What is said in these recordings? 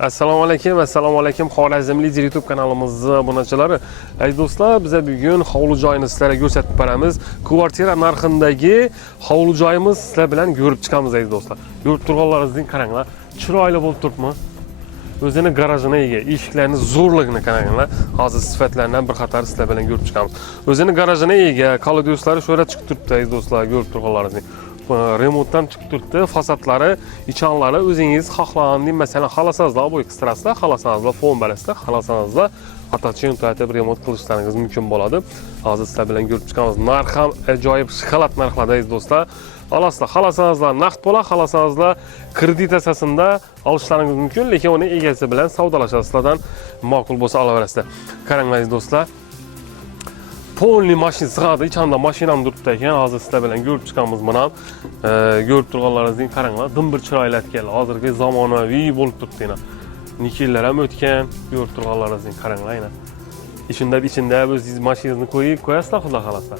Assalomu alaykum. Xorazmli YouTube kanalimizni obunachilari. Ey do'stlar, biz bugun hovli joyini sizlarga ko'rsatib beramiz. Kvartira narxidagi hovli joyimiz sizlar bilan ko'rib chiqamiz ey do'stlar. Ko'rib turganlaringizning qaranglar, chiroyli bo'lib turibmi? O'zini garajini ega, eshiklarini zo'rligini qaranglar. Hozir sifatlaridan bir qator sizlar bilan ko'rib chiqamiz. O'zini garajini ega, kolodioslari sho'ra chiqib turibdi ey do'stlar, ko'rib turganlaringizning. Remontdan chiqib turibdi, fasadlari, ichanlari o'zingiz xohlagan, masalan, xalasanizlar, bo'y qistirasizlar, xalasanizlar, fon berasizlar, xalasanizlar, atachin ta'tib remont qilishlaringiz mumkin bo'ladi. Hozir sizlar bilan ko'rib chiqamiz. Narx ham ajoyib shokolad narxlardayız do'stlar. Olasizlar, xalasanizlar naqd pula, xalasanizlar kredit asosida olishlaringiz mumkin, lekin uni egasi bilan savdolashasiz. Sizlardan ma'qul bo'lsa olaverasizlar. Qaranglar do'stlar. Polni mashin sig'adi, ichanda mashinam turibdi ekan. Hozir sizlar bilan ko'rib chiqamiz buni ham. Ko'rib turganlaringizning qaranglar, dimbir chiroyli ekan. Hozirgi zamonaviy bo'lib turibdi yana. Nikillar ham o'tgan. Ko'rib turganlaringizning qaranglar yana. Ichida o'zingiz mashinangizni qo'yib qo'yasizlar, xudo xolasa.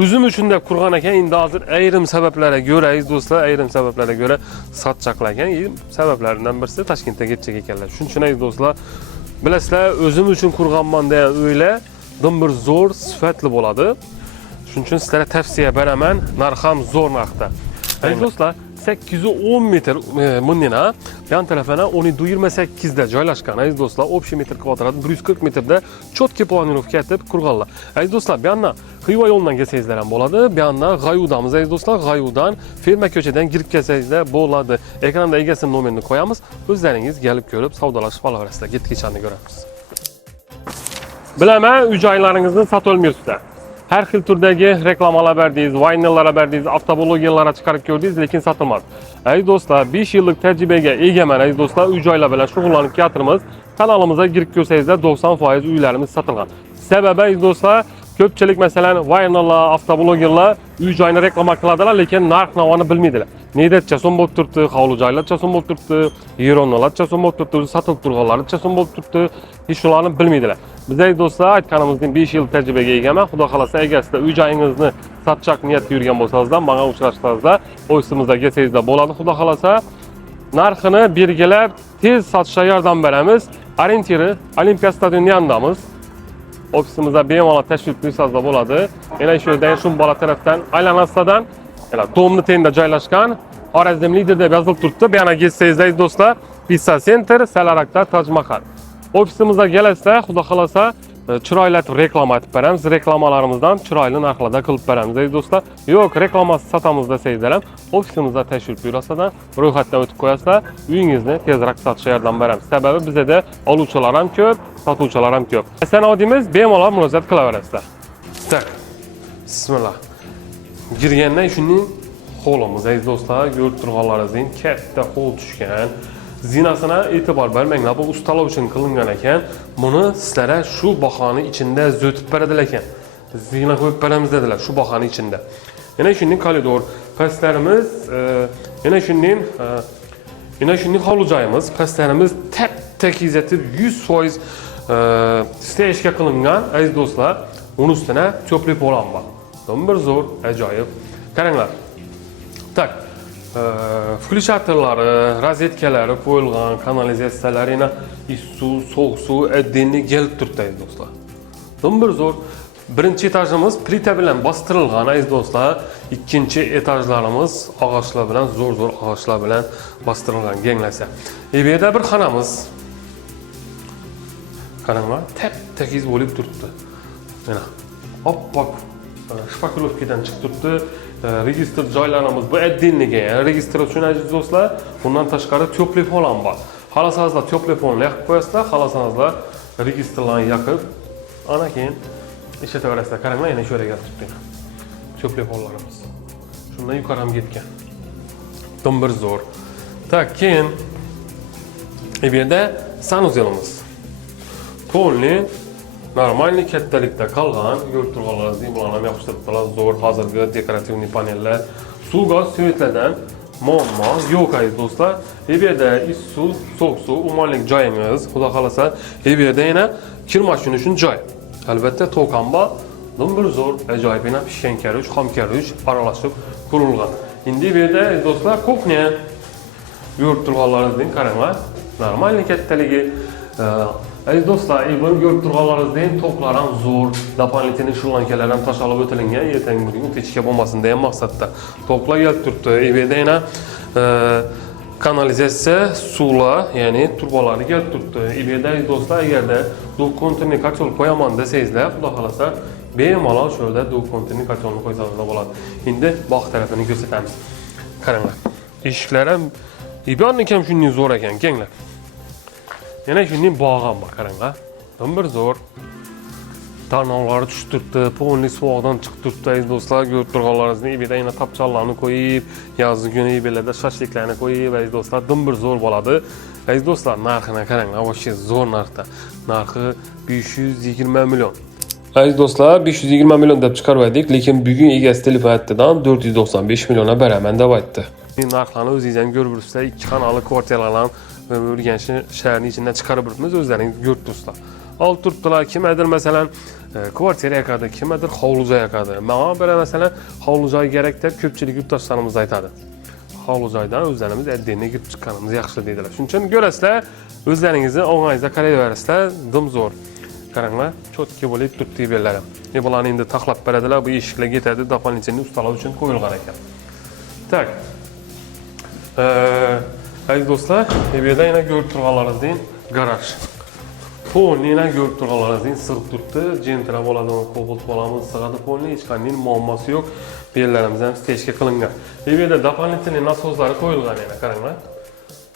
O'zim uchun deb qurgan ekan, endi hozir ayrim sabablarga ko'ra, do'stlar, ayrim sabablarga ko'ra sotchaqlar ekan. Sabablaridan birisi Toshkentga ketchak ekanlar. Shuning uchun do'stlar, bilasizlar, o'zim uchun qurganman degan uylar dimbir zo'r, sifatli bo'ladi. Shuning uchun sizlarga tavsiya beraman, narx ham zo'r narxda. Ey do'stlar, 810 metr munina, yan tarafına 1728 da joylashgan. Ey do'stlar, общий metr kvadrat 140 metrda cho'tki planirovka etib qurganlar. Ey do'stlar, bu yerdan Xiva yo'ldan kelsangizlar ham bo'ladi. Bu yerdan G'ayudamiz, ey do'stlar, G'ayudan Ferma ko'chadan kirib kelsangizlar bo'ladi. Ekranda egasining nomerini qo'yamiz. O'zlaringiz kelib ko'rib, savdolashib olaverasizlar. Ketkichani ko'ramiz. Bilaman, uy-joylaringizni sotib olmaysizlar. Her xil turdagi reklamalar berdingiz, vaynallara berdingiz, avtoblogerlara chiqarib ko'rdingiz, lekin sotilmadi. Ey do'stlar, 5 yillik tajribaga egaman ey do'stlar, uy-joylar bilan shug'ullanib ketirmiz. Kanalimizga kirib ko'rsangizlar 90% uylarimiz sotilgan. Sababi ey do'stlar, ko'pchilik masalan vaynalar, avtoblogerlar uy-joyni reklama qiladilar, lekin narx-navoni bilmaydilar. Nedacha so'm bo'lib turibdi, hovli joylarcha so'm bo'lib turibdi, yeronalarcha so'm bo'lib turibdi, sotilib turganlarcha so'm bo'lib turibdi, hech ularni bilmaydilar. Biz ey do'stlar, aytganimizning 5 yil tajribaga egaman. Xudo xolasa egasida uy-joyingizni sotchaq niyatda yurgan bo'lsangizlar, menga uchrashsangizlar, ofisimizga kelsangizlar bo'ladi. Xudo xolasa narxini belgilab, tez sotishga yordam beramiz. Orientiri Olimpiya stadioni yonidamiz. Ofisimizda bemalol tashrif buyursangizlar bo'ladi. Yana shu yerdan shu bola tarafdan aylanasidan, yana Tomni tenda joylashgan Xorazm lider deb yozilib turibdi. Bu yana kelsangizlar do'stlar, Pizza Center, Salarakda Taj Mahal. Ofisimizga kelasizlar, xudo xolasa chiroylatib reklama etib beramiz. Reklamalarimizdan chiroyli narxlarda qilib beramiz ey do'stlar. Yo'q, reklamasi sotamiz desangizlar ham ofisimizga tashrif buyurasizlar, ro'yxatdan o'tib qo'yasizlar, uyingizni tezroq sotishga yordam beramiz. Sababi bizda oluvchilar ham ko'p, sotuvchilar ham ko'p. Sanodimiz bemalol murojaat qilaverasizlar. Tak. Bismillah. Girgandan shunning hovlimiz ey do'stlar, ko'rib turganlaringizning katta hovl tushgan. Zinasına e'tibor bermanglar, bu ustalar uchun qilingan ekan. Buni sizlarga shu bahoni ichida zotib beradilar ekan. Zina qo'yib beramiz dedilar shu bahoni ichida. Yana shunning koridor, pastlarimiz, yana shunning hovli joyimiz, pastlarimiz tap-takiz etib 100% stejga qilingan aziz do'stlar. Uning ustuna ko'plik bo'lan bor. Bir zo'r, ajoyib. Qaranglar. Tak. Включаторлары, rozetkalari qo'yilgan, kanalizatsiyalar, yana suv, sovuq suv addenni kelib turibdi do'stlar. Bir zo'r. Birinchi etajimiz plita bilan bostirilgan aziz do'stlar. Ikkinchi etajlarimiz og'ochlar bilan, zo'r og'ochlar bilan bostirilgan genglasa. Bu yerda bir xonamiz. Qaranglar, tap-takiz bo'lib turibdi. Mana oppoq shpakilovkadan chiqib turibdi. Registr joylarimiz bu addenliga, registr uchun aziz do'stlar, bundan tashqari to'plik ham bor. Xalasanizlar to'plikni yoqib qo'yasizlar, xalasanizlar registrlarni yoqib, ana keyin ishlataverasizlar. Qaranglar, yana shu yerga turibdi. To'pliklarimiz. Shundan yuqori ham ketgan. Dimbir zo'r. Tak, keyin bu yerda sanuzelimiz. Polni normalniy kattalikda qolgan, ko'rib turganlaringizdek, bularni ham yaxshilab zo'r hozirgi dekorativniy panellar, suv gaz svetlardan muammo yo'q aziz do'stlar. Bu yerda issiq, sovuq suv, umumanlik joyimiz, xudo xolasa, bu yerda yana kir mashina uchun joy. Albatta tok ham bor. Bir zo'r, ajoyib yana pishgan karuj, xom karuj aralashib qurilgan. Endi bu yerda do'stlar kuxnya. Görüp turganlaryňyň karanglar, normal ketdeligi. Aziz dostlar, bunu görüp turganlaryňyň toklaran zor, doполнительный şulankelerden taşalyp ötelinýän ýeteň bir gün teçke bolmasyn diýen maksatda tokla gelip turupdy. Ebede ýene kanalizasiya suwla, ýani turbalary gelip turupdy. Ebede dostlar, egerde dok konteyner kaçyl koýaman deseýizler, Huda halasa bemalol şöyle dok konteyner kaçylyny koýsanız da bolady. Indi bak tarafyny gösteremiz. Karanglar. Eşiklerim İbyanlıkem şunun zor eken, gençler. Yine şunun bağam var karanglar. Bir zor. Tarnavları düştürttü, polni soğukdan çıktırttı dostlar. Görüp durganlarınızı ibide yine tapçallarını koyup, yazı günü ibelerde şaşlıklarını koyup, dostlar. Bir zor boladı. Dostlar, narxına karanglar, o şey zor narxda. Narxı 520 milyon. Dostlar, 520 milyon dep çıkarıyorduk, lekin bugün egesi telefon ettiğinden 495 milyona beramen devam etti. Narxlarını özünüzden görürsünüzler, 2 kanalı kvartiralarla Ürgenç'in şehrin içinden çıkarıbırtınız, özleriniz görüp dostlar. Alt tuttular, kimedir mesela kvartira yakadı, kimedir havluca yakadı. Bana böyle mesela havlucayı gerek de köpçülük yurttaşlarımız aytadı. Havlucaydan özlerimiz eldiğine girip çıkanımız yaxşı dediler. Şunun için göresler, özlerinizi oğayızda kaleye veresler, dım zor. Karanglar, çok ki böyle tuttuğu bellerim. Bunları indi taklap berediler, bu işikle getirdi, doполнительный ustalar için koyulgan eken. Tak. Aziz dostlar, ebede yine görüp turganlarınız deyin, garaj. Polni yine görüp turganlarınız deyin, sığıp tuttu. Jentra boladı, kobolt bolamız, sığadı polni, hiç kandiğinin muamması yok. Bellerimizden teşkil kılıngan. Ebede doполнительный nasozları koyulgan yine, karanglar.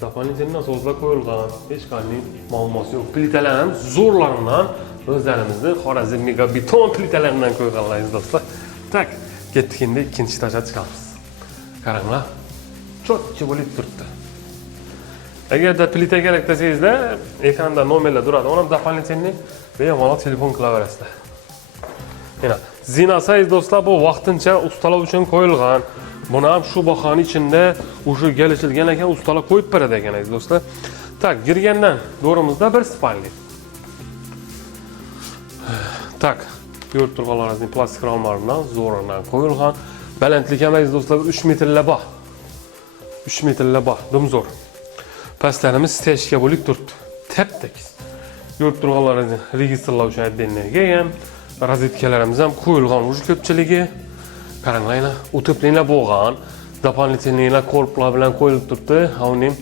Doполнительный nasozlar koyulgan, hiç kandiğinin muamması yok. Plitelerin zorlarından, özlerimizni Xorazm megabeton plitelerinden koyulganlar dostlar. Tak, gettikinde ikinci taşa çıkalımız. Karanglar, çok ki bo'lib turibdi. Agarda plita kerak desangizlar, ekranda nomerlar turadi. Ona doполнительный bemalol telefon qilaverasizlar. Yana zinasiz dostlar, bu vaqtincha ustalar uchun qo'yilgan. Buni ham shu bahoni ichida o'sha kelishilgan ekan, ustalar qo'yib beradi ekan dostlar. Tak, girgandan do'rimizda bir spalni. Tak, ko'rib turganlaringizni plastik ramlardan zo'rundan qo'yilgan. Balandlik ham dostlar 3 metrlar bor. 3 metrlar bor, dumzor. Pastlarimiz teşke bo'lib turibdi. Tep-tekis. Ko'rib turganlaringizni registrlash uchun addenniga kelgan. Rozetkalarimiz ham qo'yilgan o'sha ko'pchiligi. Qaranglar, o'tibliklar bo'lgan, doполнительныйlar korplar bilan qo'yilib turibdi. Uning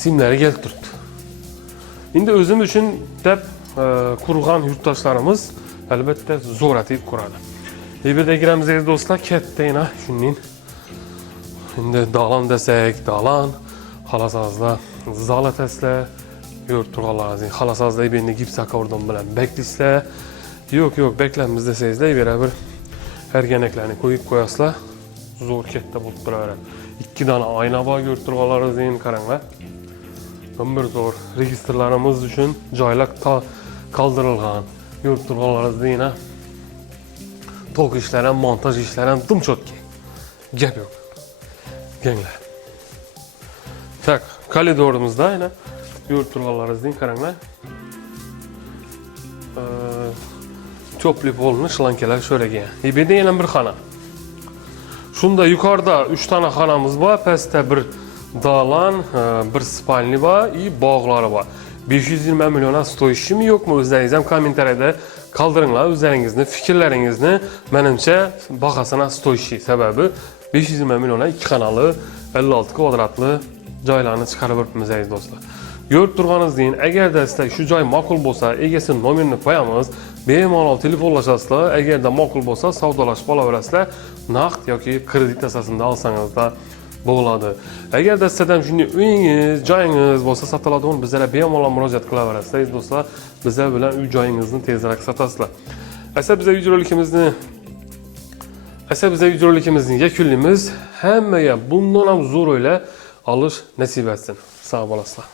simlari kelib turibdi. Endi o'zim uchun deb qurgan yurtdoshlarimiz albatta zo'r atib quradi. Bu yerda giramiz do'stlar, kattayna shuning Şimdi dalan desek, dalan, halasazlar, zalatesler, görüp turganlarinizning halasazlar ibinde gips akordon bilan beklisler. Yok, beklenmiz desengizlar, beraber ergeneklerini koyup koyaslar, zor kette bulup turaveradi. 2 tane ayna var görüp turganlarinizning karanglar. Bir zor registrlarimiz uchun joylar kaldırılgan. Görüp turganlarinizda yine tok işleren, montaj işleren dım çotki. Gap yok. Gençler. Tak, koridorumuzda yine görüp turganlarinizning karanglar. Çöplük olmuş şlankeler şöyle gelgan. Ebede yana bir xona. Şunda yukarıda 3 tane xonamiz bor, pastda bir dalan, bir spalni bor, bog'lari bor. 520 milyona stoyishimi yo'qmi? O'zlaringiz ham kommentariyada qoldiringlar o'zlaringizni, fikrlaringizni. Menimcha bahasına stoyishi sababi 520 milyona 2 xonalı, 56 kvadratlı joylarni chiqarib o'tibmiz aziz do'stlar. Görüp turganinizdan agarda sizlar shu joy ma'qul bo'lsa, egasi nomerini qo'yamiz, bemalol telefonlashasizlar. Agarda ma'qul bo'lsa, savdolashib olaverasizlar. Naqd yoki kredit asosida olsangiz da bo'ladi. Agarda sizdan shunday uyingiz, joyingiz bo'lsa sotiladigan, bizlarga bemalol murojaat qilaverasizlar do'stlar. Bizlar bilan uy joyingizni tezroq sotasizlar. Asa bizlar videorolikimizning yakunlaymiz. Hammaga bundan ham zo'r o'yla olish nasib etsin. Sog' bo'lasizlar.